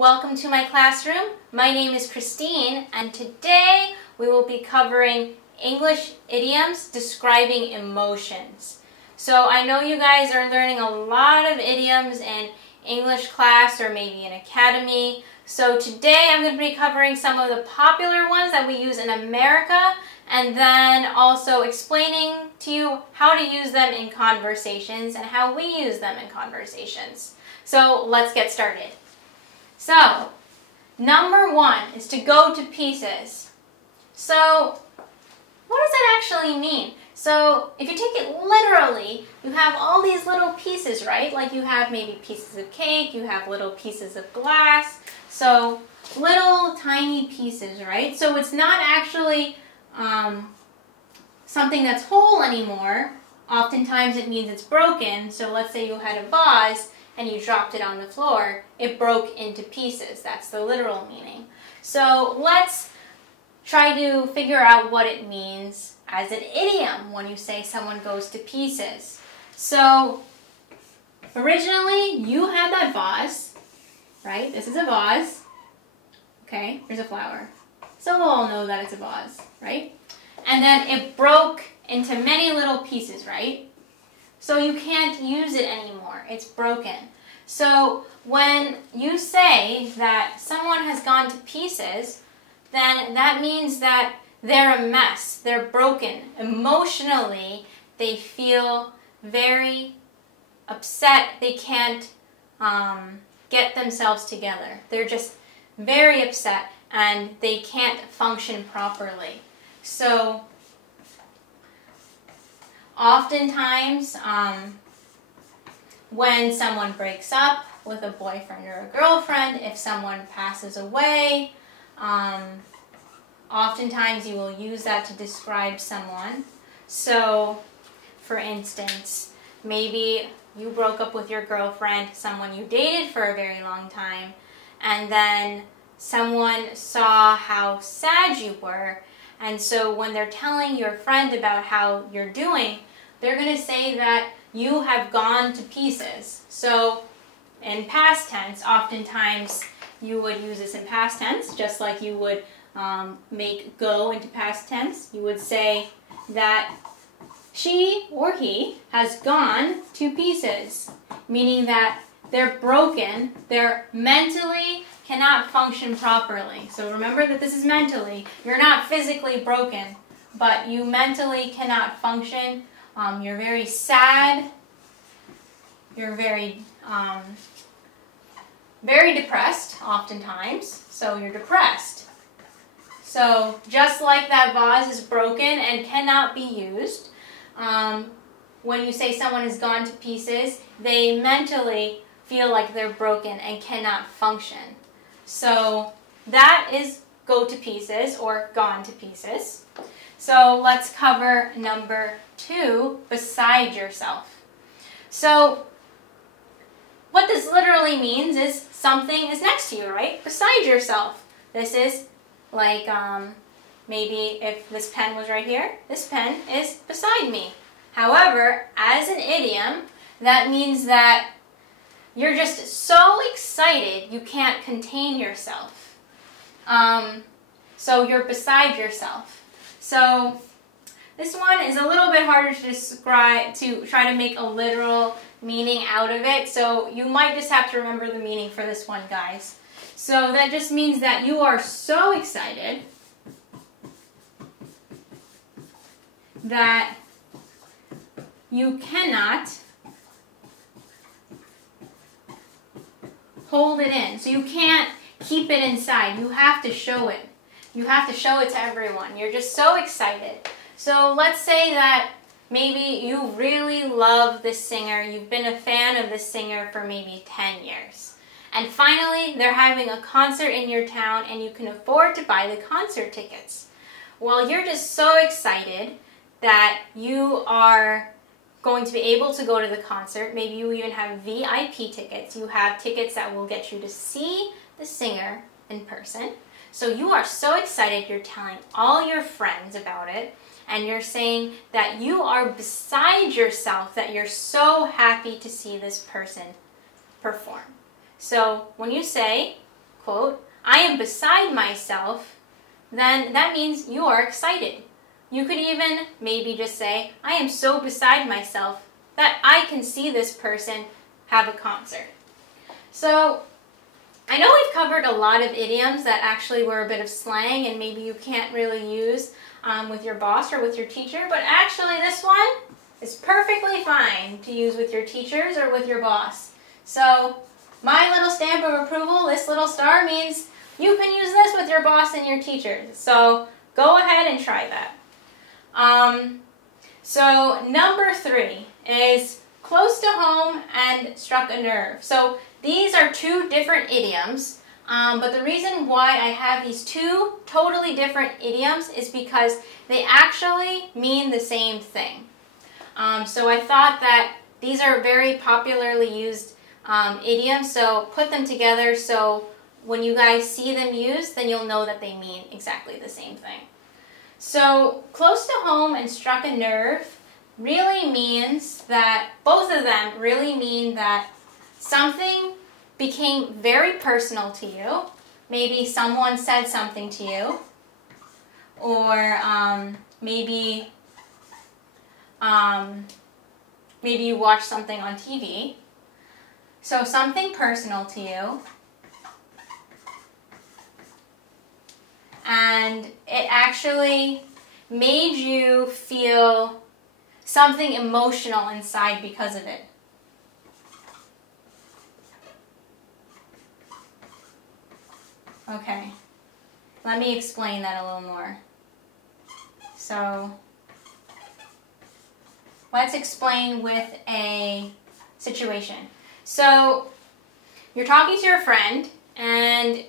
Welcome to my classroom. My name is Christine, and today we will be covering English idioms describing emotions. So I know you guys are learning a lot of idioms in English class or maybe in academy. So today I'm going to be covering some of the popular ones that we use in America, and then also explaining to you how to use them in conversations and how we use them in conversations. So let's get started. So, number one is to go to pieces. So, what does that actually mean? So, if you take it literally, you have all these little pieces, right? Like you have maybe pieces of cake, you have little pieces of glass. So, little tiny pieces, right? So, it's not actually something that's whole anymore. Oftentimes it means it's broken. So, let's say you had a vase and you dropped it on the floor, it broke into pieces. That's the literal meaning. So let's try to figure out what it means as an idiom when you say someone goes to pieces. So originally you had that vase, right? This is a vase. Okay, here's a flower. So we'll all know that it's a vase, right? And then it broke into many little pieces, right? So you can't use it anymore. It's broken. So when you say that someone has gone to pieces, then that means that they're a mess. They're broken. Emotionally, they feel very upset. They can't get themselves together. They're just very upset and they can't function properly. So oftentimes, when someone breaks up with a boyfriend or a girlfriend, if someone passes away, oftentimes you will use that to describe someone. So, for instance, maybe you broke up with your girlfriend, someone you dated for a very long time, and then someone saw how sad you were, and so when they're telling your friend about how you're doing, they're going to say that you have gone to pieces. So in past tense, oftentimes you would use this in past tense, just like you would make go into past tense. You would say that she or he has gone to pieces, meaning that they're broken, they're mentally cannot function properly. So remember that this is mentally. You're not physically broken, but you mentally cannot function. You're very sad. You're very depressed oftentimes. So you're depressed. So just like that vase is broken and cannot be used, when you say someone has gone to pieces, they mentally feel like they're broken and cannot function. So that is go to pieces or gone to pieces. So let's cover number 2, beside yourself. So what this literally means is something is next to you, right? Beside yourself. This is like maybe if this pen was right here, this pen is beside me. However, as an idiom, that means that you're just so excited you can't contain yourself. So you're beside yourself. So this one is a little bit harder to describe, to try to make a literal meaning out of it. So you might just have to remember the meaning for this one, guys. So that just means that you are so excited that you cannot hold it in. So you can't keep it inside. You have to show it. You have to show it to everyone. You're just so excited. So let's say that maybe you really love this singer. You've been a fan of this singer for maybe 10 years. And finally, they're having a concert in your town and you can afford to buy the concert tickets. Well, you're just so excited that you are going to be able to go to the concert. Maybe you even have VIP tickets. You have tickets that will get you to see the singer in person. So you are so excited, you're telling all your friends about it, and you're saying that you are beside yourself, that you're so happy to see this person perform. So when you say quote, I am beside myself, then that means you are excited. You could even maybe just say, I am so beside myself that I can see this person have a concert. So I know we've covered a lot of idioms that actually were a bit of slang and maybe you can't really use with your boss or with your teacher, but actually this one is perfectly fine to use with your teachers or with your boss. So my little stamp of approval, this little star, means you can use this with your boss and your teachers. So go ahead and try that. So number 3 is close to home and struck a nerve. So these are 2 different idioms, but the reason why I have these 2 totally different idioms is because they actually mean the same thing. So I thought that these are very popularly used idioms, so put them together so when you guys see them used, then you'll know that they mean exactly the same thing. So close to home and struck a nerve really means that, both of them really mean that something became very personal to you. Maybe someone said something to you, or maybe you watched something on TV. So something personal to you, and it actually made you feel something emotional inside because of it. Okay, let me explain that a little more. So let's explain with a situation. So you're talking to your friend, and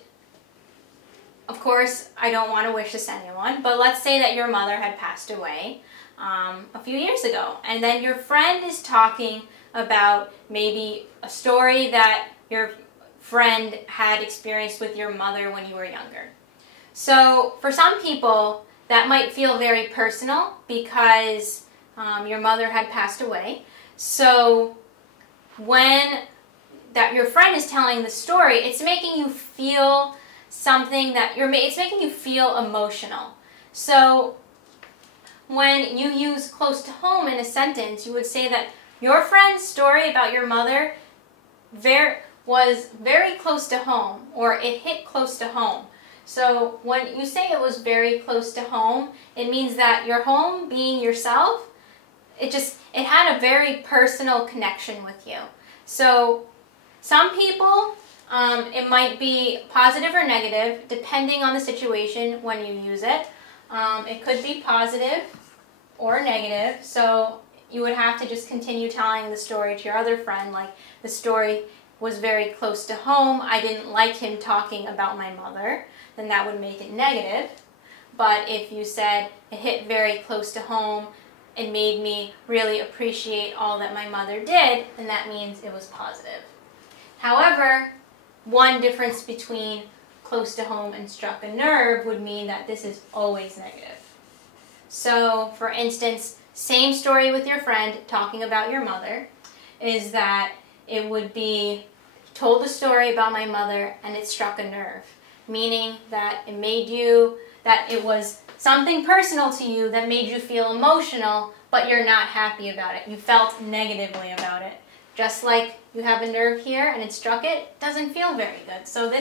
of course I don't want to wish this on anyone, but let's say that your mother had passed away a few years ago, and then your friend is talking about maybe a story that your friend had experienced with your mother when you were younger. So for some people that might feel very personal because your mother had passed away. So when your friend is telling the story, it's making you feel something that it's making you feel emotional. So when you use close to home in a sentence, you would say that your friend's story about your mother was very close to home, or it hit close to home. So when you say it was very close to home, it means that your home, being yourself, it had a very personal connection with you. So some people, it might be positive or negative, depending on the situation when you use it. It could be positive or negative, so you would have to just continue telling the story to your other friend, like, the story was very close to home, I didn't like him talking about my mother, then that would make it negative. But if you said, it hit very close to home, it made me really appreciate all that my mother did, then that means it was positive. However, one difference between close to home and struck a nerve would mean that this is always negative. So, for instance, same story with your friend talking about your mother, is that it would be, told a story about my mother and it struck a nerve, meaning that it was something personal to you that made you feel emotional, but you're not happy about it. You felt negatively about it. Just like you have a nerve here and it struck it, doesn't feel very good. So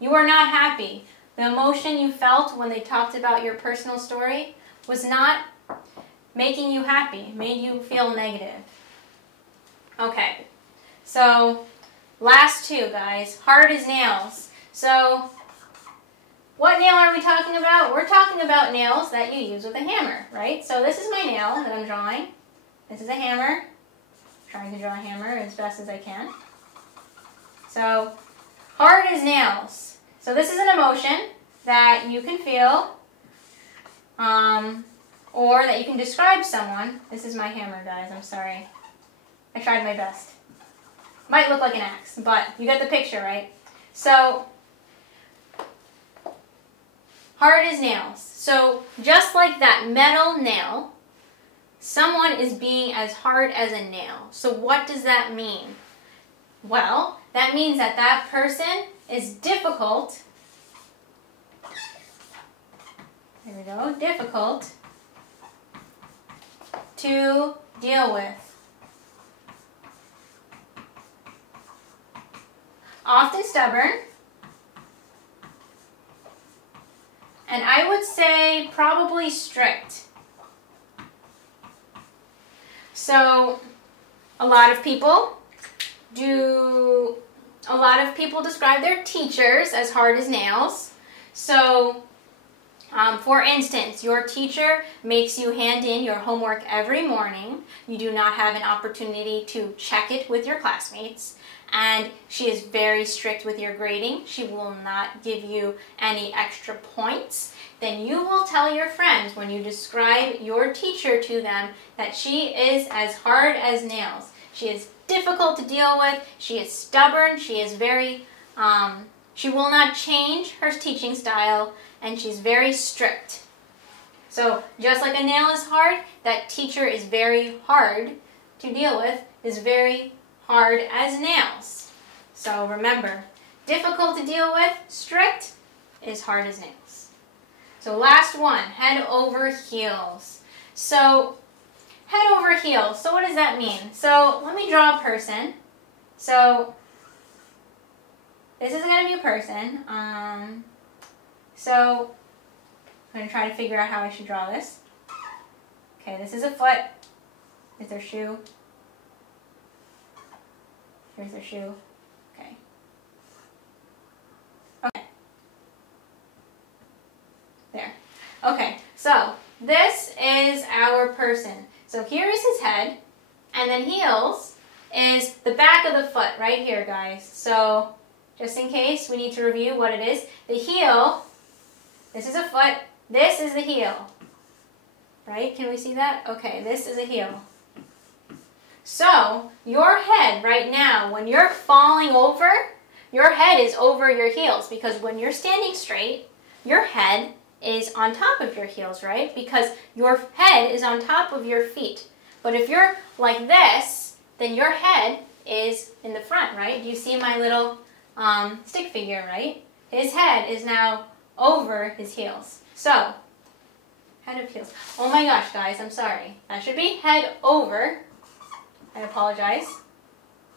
you are not happy. The emotion you felt when they talked about your personal story was not making you happy, made you feel negative. Okay, so last 2, guys. Hard as nails. So what nail are we talking about? We're talking about nails that you use with a hammer, right? So this is my nail that I'm drawing. This is a hammer. I'm trying to draw a hammer as best as I can. So hard as nails. So this is an emotion that you can feel, or that you can describe someone. This is my hammer, guys. I'm sorry. I tried my best. Might look like an axe, but you get the picture, right? So hard as nails. So just like that metal nail, someone is being as hard as a nail. So what does that mean? Well, that means that that person is difficult. There we go, difficult to deal with. Often stubborn. And I would say probably strict. So a lot of people describe their teachers as hard as nails. So for instance, your teacher makes you hand in your homework every morning. You do not have an opportunity to check it with your classmates. And she is very strict with your grading. She will not give you any extra points. Then you will tell your friends when you describe your teacher to them that she is as hard as nails. She is difficult to deal with. She is stubborn. She is very, she will not change her teaching style, and she's very strict. So just like a nail is hard, that teacher is very hard to deal with, is very hard as nails. So remember, difficult to deal with, strict, is hard as nails. So last one, head over heels. So head over heels, so what does that mean? So let me draw a person. So this is going to be a person. So I'm going to try to figure out how I should draw this. Okay, this is a foot. Is their shoe? Here's their shoe. Okay. Okay. There. Okay, so this is our person. So here is his head, and then heels is the back of the foot right here, guys. So just in case, we need to review what it is. The heel, this is a foot, this is the heel. Right? Can we see that? Okay, this is a heel. So, your head right now, when you're falling over, your head is over your heels, because when you're standing straight, your head is on top of your heels, right? Because your head is on top of your feet. But if you're like this, then your head is in the front, right? Do you see my little stick figure, right? His head is now over his heels. So, head of heels. Oh my gosh, guys, I'm sorry. That should be head over. I apologize.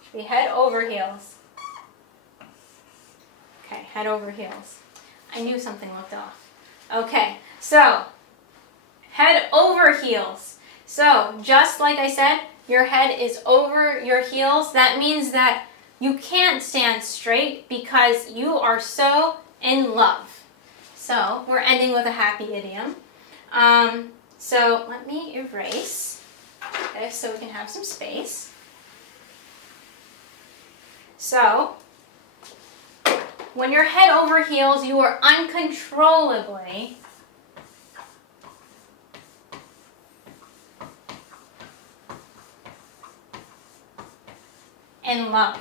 Should be head over heels. Okay, head over heels. I knew something looked off. Okay, so head over heels. So just like I said, your head is over your heels. That means that you can't stand straight because you are so in love. So we're ending with a happy idiom. So let me erase this so we can have some space. So, when you're head over heels, you are uncontrollably in love.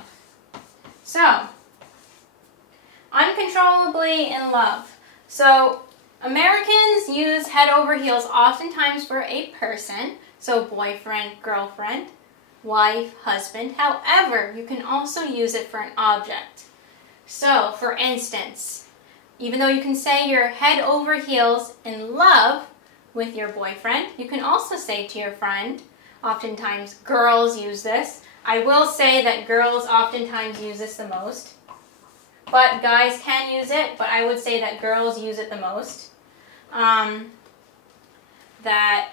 So, uncontrollably in love. So, Americans use head over heels oftentimes for a person. So boyfriend, girlfriend, wife, husband. However, you can also use it for an object. So, for instance, even though you can say you're head over heels in love with your boyfriend, you can also say to your friend, oftentimes girls use this. I will say that girls oftentimes use this the most. But guys can use it, but I would say that girls use it the most. That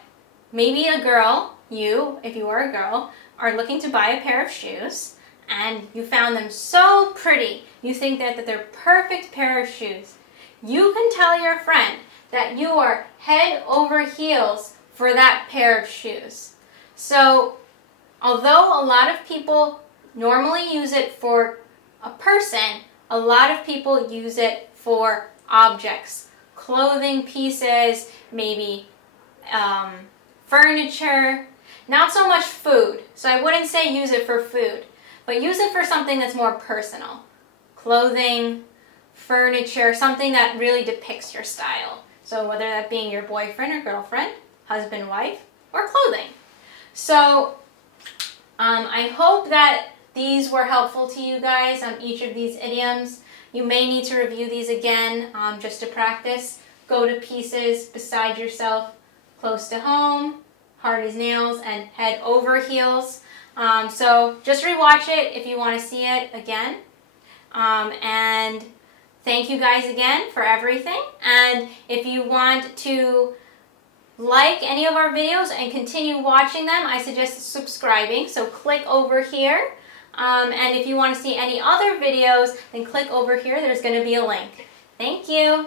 maybe a girl, you, if you are a girl, are looking to buy a pair of shoes and you found them so pretty. You think that they're perfect pair of shoes. You can tell your friend that you are head over heels for that pair of shoes. So, although a lot of people normally use it for a person, a lot of people use it for objects, clothing pieces, maybe furniture, not so much food. So I wouldn't say use it for food, but use it for something that's more personal. Clothing, furniture, something that really depicts your style. So whether that being your boyfriend or girlfriend, husband, wife, or clothing. So I hope that these were helpful to you guys on each of these idioms. You may need to review these again just to practice. Go to pieces, beside yourself, close to home, hard as nails, and head over heels. So just rewatch it if you want to see it again. And thank you guys again for everything. And if you want to like any of our videos and continue watching them, I suggest subscribing. So click over here. And if you want to see any other videos, then click over here. There's going to be a link. Thank you.